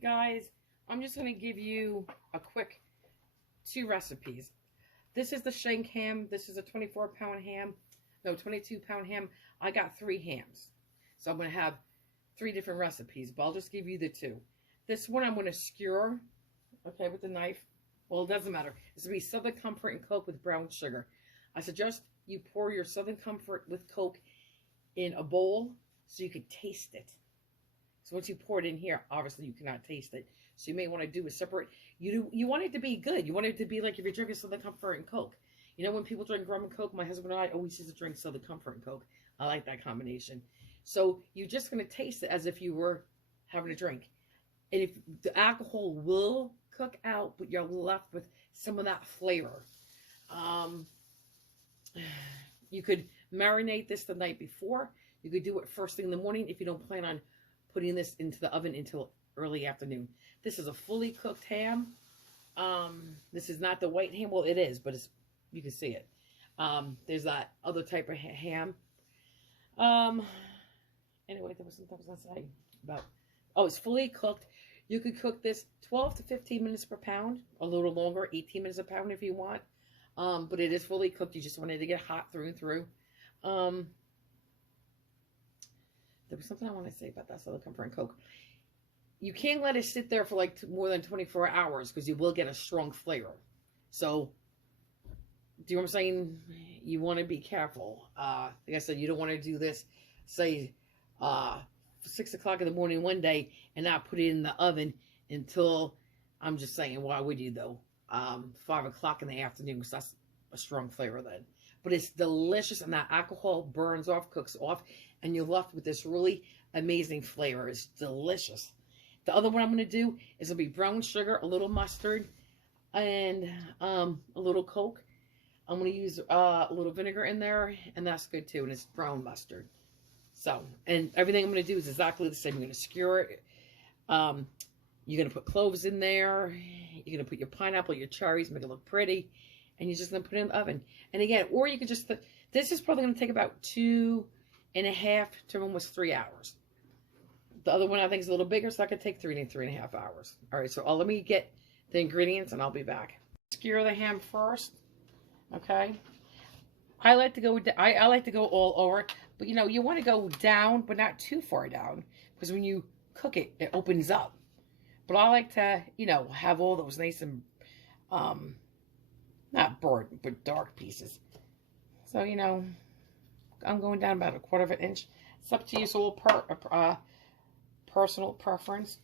Guys, I'm just going to give you a quick 2 recipes. This is the shank ham. This is a 24-pound ham. No, 22-pound ham. I got 3 hams. So I'm going to have 3 different recipes, but I'll just give you the 2. This one I'm going to skewer, okay, with the knife. Well, it doesn't matter. It's going to be Southern Comfort and Coke with brown sugar. I suggest you pour your Southern Comfort with Coke in a bowl so you can taste it. So once you pour it in here, obviously you cannot taste it. So you may want to do a separate. You want it to be good. You want it to be like if you're drinking Southern Comfort and Coke. You know when people drink rum and Coke, my husband and I always used to drink Southern Comfort and Coke. I like that combination. So you're just going to taste it as if you were having a drink. And if the alcohol will cook out, but you're left with some of that flavor. You could marinate this the night before. You could do it first thing in the morning if you don't plan on putting this into the oven until early afternoon. This is a fully cooked ham. This is not the white ham. Well, it is, but you can see it. There's that other type of ham. Anyway, there was something I was going to say about. Oh, it's fully cooked. You could cook this 12 to 15 minutes per pound, a little longer, 18 minutes a pound if you want. But it is fully cooked. You just want it to get hot through and through. There was something I want to say about that Southern Comfort and Coke. You can't let it sit there for like more than 24 hours because you will get a strong flavor. So, do you know what I'm saying? You want to be careful. Like I said, you don't want to do this, say, 6 o'clock in the morning one day and not put it in the oven until, I'm just saying, why would you though? 5 o'clock in the afternoon because that's a strong flavor then. But it's delicious and that alcohol burns off, cooks off, and you're left with this really amazing flavor. It's delicious. The other one I'm going to do is going to be brown sugar, a little mustard, and a little Coke. I'm going to use a little vinegar in there, and that's good too, and it's brown mustard. So, and everything I'm going to do is exactly the same. You're going to skewer it. You're going to put cloves in there. You're going to put your pineapple, your cherries, make it look pretty. And you're just going to put it in the oven. And again, or you could just, this is probably going to take about 2.5 to almost 3 hours. The other one I think is a little bigger, so I could take 3 to 3.5 hours. All right, so let me get the ingredients and I'll be back. Skewer the ham first, okay? I like to go, I like to go all over, but you know, you want to go down, but not too far down, because when you cook it, it opens up. But I like to, you know, have all those nice and, not burnt, but dark pieces. So, you know, I'm going down about 1/4 of an inch. It's up to you, so personal preference.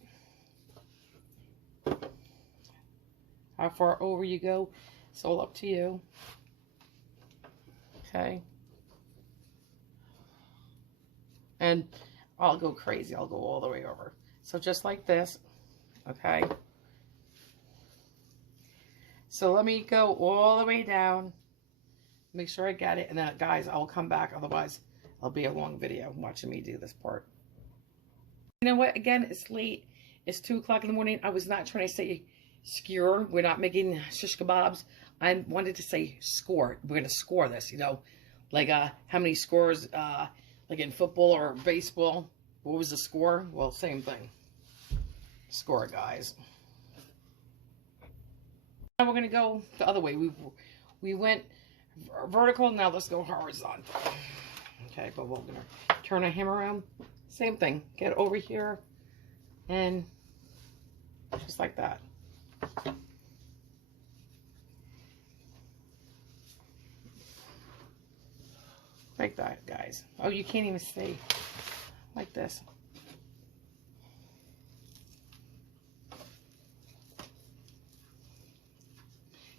How far over you go, it's all up to you. Okay. And I'll go crazy. I'll go all the way over. So just like this. Okay. So let me go all the way down. Make sure I got it. And then, guys, I'll come back. Otherwise, it'll be a long video watching me do this part. You know what? Again, it's late. It's 2 o'clock in the morning. I was not trying to say skewer. We're not making shish kebabs. I wanted to say score. We're going to score this, you know. Like, how many scores, like in football or baseball. What was the score? Well, same thing. Score, guys. Now we're going to go the other way. We went vertical. Now let's go horizontal. Okay, but we're going to turn our hammer around. Same thing. Get over here and just like that. Like that, guys. Oh, you can't even see. Like this.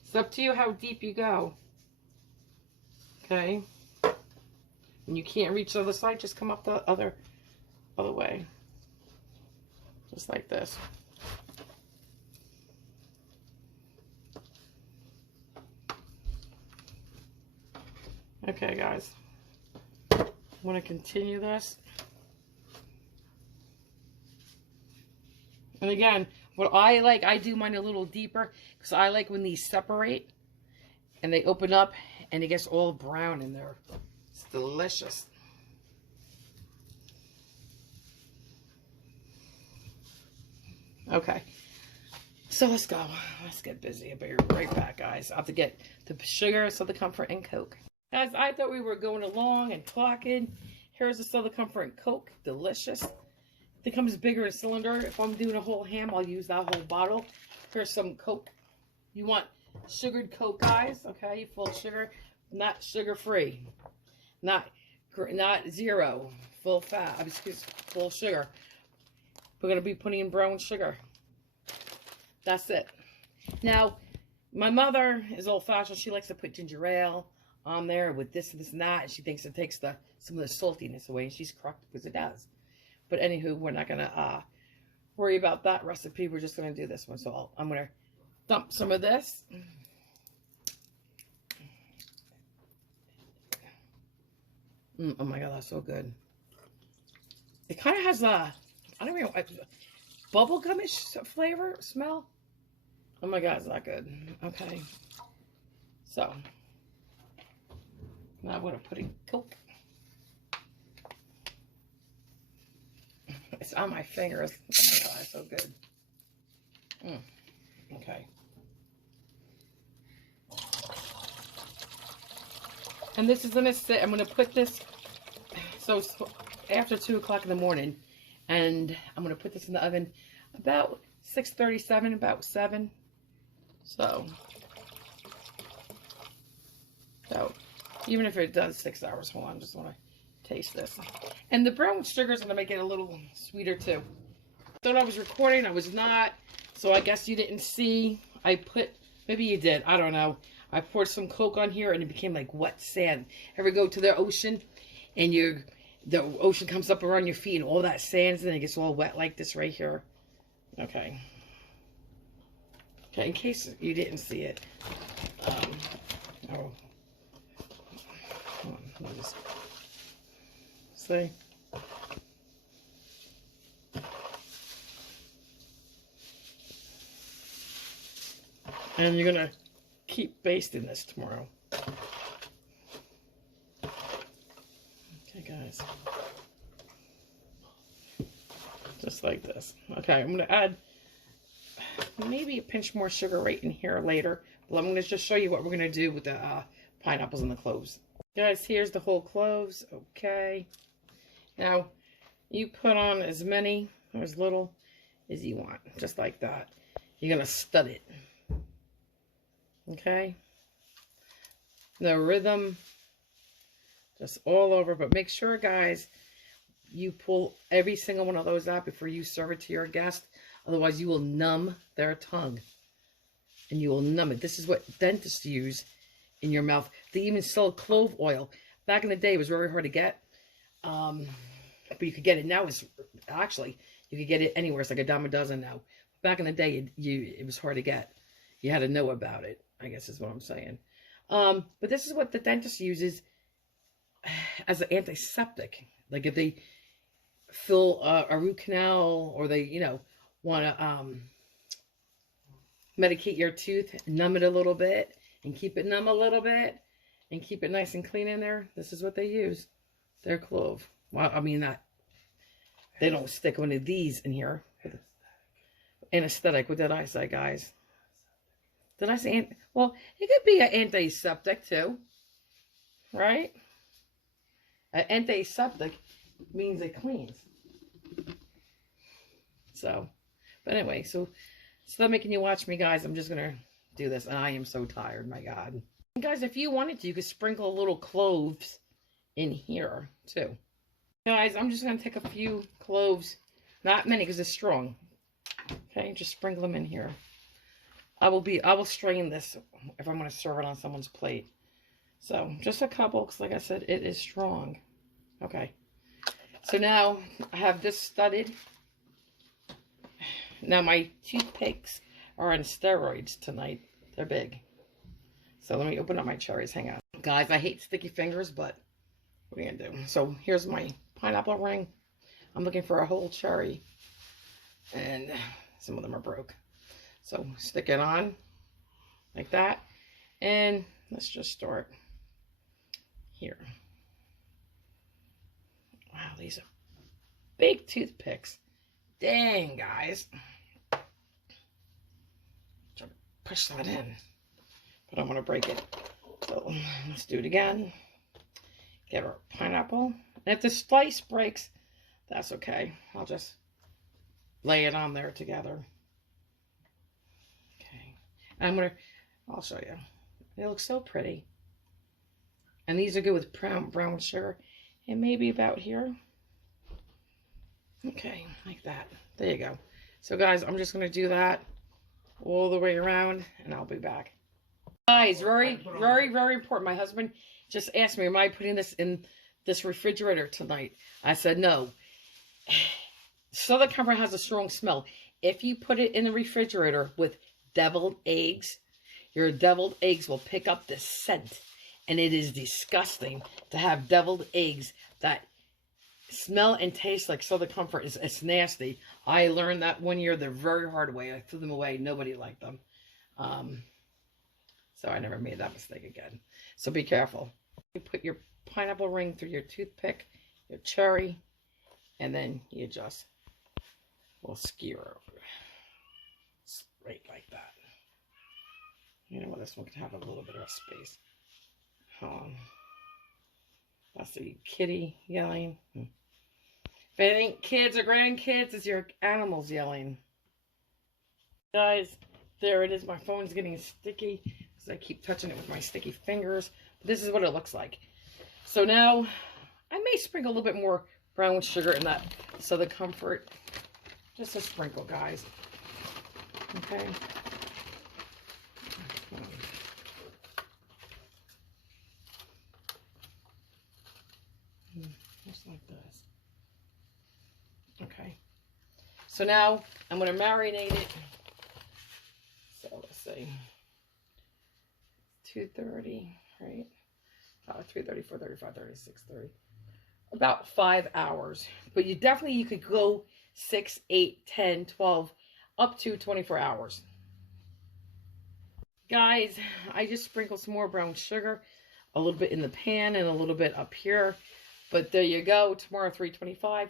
It's up to you how deep you go. Okay. When you can't reach the other side, just come up the other way. Just like this. Okay, guys. I'm going to continue this. And again, what I like, I do mine a little deeper because I like when these separate and they open up and it gets all brown in there. It's delicious. Okay. So let's go. Let's get busy. I'll be right back, guys. I have to get the sugar, Southern Comfort, and Coke. Guys, I thought we were going along and talking. Here's the Southern Comfort and Coke. Delicious. It comes bigger in cylinder. If I'm doing a whole ham, I'll use that whole bottle. Here's some Coke. You want sugared Coke, guys, okay? Full sugar, not sugar-free. Not zero. Full fat. Full sugar. We're going to be putting in brown sugar. That's it. Now, my mother is old-fashioned. She likes to put ginger ale on there with this and that, and she thinks it takes some of the saltiness away, and she's correct because it does. But anywho, we're not going to worry about that recipe. We're just going to do this one. So I'm going to dump some of this. Oh my God, that's so good. It kind of has I don't know, bubblegum-ish flavor, smell. Oh my God, it's not good. Okay. So, now I'm going to put in Coke. It's on my fingers. Oh my God, it's so good. Okay. And this is going to sit, I'm going to put this, so after 2 o'clock in the morning, and I'm going to put this in the oven about 6:37, about 7. So even if it does 6 hours, hold on, I just want to taste this. And the brown sugar is going to make it a little sweeter too. Thought I was recording, I was not, so I guess you didn't see. I put, maybe you did, I don't know. I poured some Coke on here and it became like wet sand. Ever go to the ocean and the ocean comes up around your feet and all that sand and it gets all wet like this right here? Okay. Okay, in case you didn't see it. Hold on, let me just see. And you're gonna keep basting this tomorrow. Okay, guys. Just like this. Okay, I'm gonna add maybe a pinch more sugar right in here later. But I'm gonna just show you what we're gonna do with the pineapples and the cloves. Guys, here's the whole cloves. Okay. Now, you put on as many or as little as you want, just like that. You're gonna stud it. Okay. The rhythm just all over, but make sure, guys, you pull every single one of those out before you serve it to your guest. Otherwise, you will numb their tongue. And you will numb it. This is what dentists use in your mouth. They even sell clove oil. Back in the day, it was very hard to get. But you could get it now. It's actually, you could get it anywhere. It's like $1 a dozen now. Back in the day, it was hard to get. You had to know about it, I guess is what I'm saying. But this is what the dentist uses as an antiseptic. Like if they fill a root canal or they, want to medicate your tooth, numb it a little bit and keep it numb a little bit and keep it nice and clean in there. This is what they use. Their clove. Well, I mean, they don't stick one of these in here. Anesthetic. What did I say, guys? Did I say, well, it could be an antiseptic too, right? An antiseptic means it cleans. So, but anyway, so instead of making you watch me, guys, I'm just going to do this. And I am so tired, my God. And guys, if you wanted to, you could sprinkle little cloves in here too. Guys, I'm just going to take a few cloves. Not many because it's strong. Okay, just sprinkle them in here. I will strain this if I'm going to serve it on someone's plate. So, just a couple, because like I said, it is strong. Okay. So now, I have this studded. Now, my toothpicks are on steroids tonight. They're big. So, let me open up my cherries. Hang on. Guys, I hate sticky fingers, but what are you going to do? So, here's my pineapple ring. I'm looking for a whole cherry. And some of them are broke. So stick it on like that. And let's just start here. Wow, these are big toothpicks. Dang, guys. push that in. But I'm going to break it. So let's do it again. Get our pineapple. And if the slice breaks, that's okay. I'll just lay it on there together. Okay. And I'll show you. They look so pretty. And these are good with brown sugar. And maybe about here. Okay, like that. There you go. So guys, I'm just going to do that all the way around, and I'll be back. Guys, very important. My husband just asked me, am I putting this in this refrigerator tonight? I said, no. Southern Comfort has a strong smell. If you put it in the refrigerator with deviled eggs, your deviled eggs will pick up the scent. And it is disgusting to have deviled eggs that smell and taste like Southern Comfort. It's nasty. I learned that one year the very hard way. I threw them away. Nobody liked them. So I never made that mistake again. So be careful. You put your pineapple ring through your toothpick, your cherry, and then you just will skewer over. Straight like that. You know what? This one can have a little bit of space. That's the kitty yelling. If it ain't kids or grandkids, it's your animals yelling. Guys, there it is. My phone's getting sticky because I keep touching it with my sticky fingers. But this is what it looks like. So now, I may sprinkle a little bit more brown sugar in that Southern Comfort. Just a sprinkle, guys. Okay. Just like this. Okay. So now I'm going to marinate it. So let's see. 2:30, right? 3:30, 4:30, 5:30, 6:30. About 5 hours. But you could go 6, 8, 10, 12, up to 24 hours. Guys, I just sprinkled some more brown sugar, a little bit in the pan and a little bit up here. But there you go. Tomorrow, 3:25.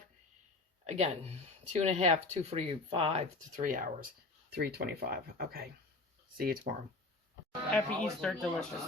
Again, 2.5, 2:45 to 3 hours. 3:25. Okay. See you tomorrow. Happy Easter. Delicious.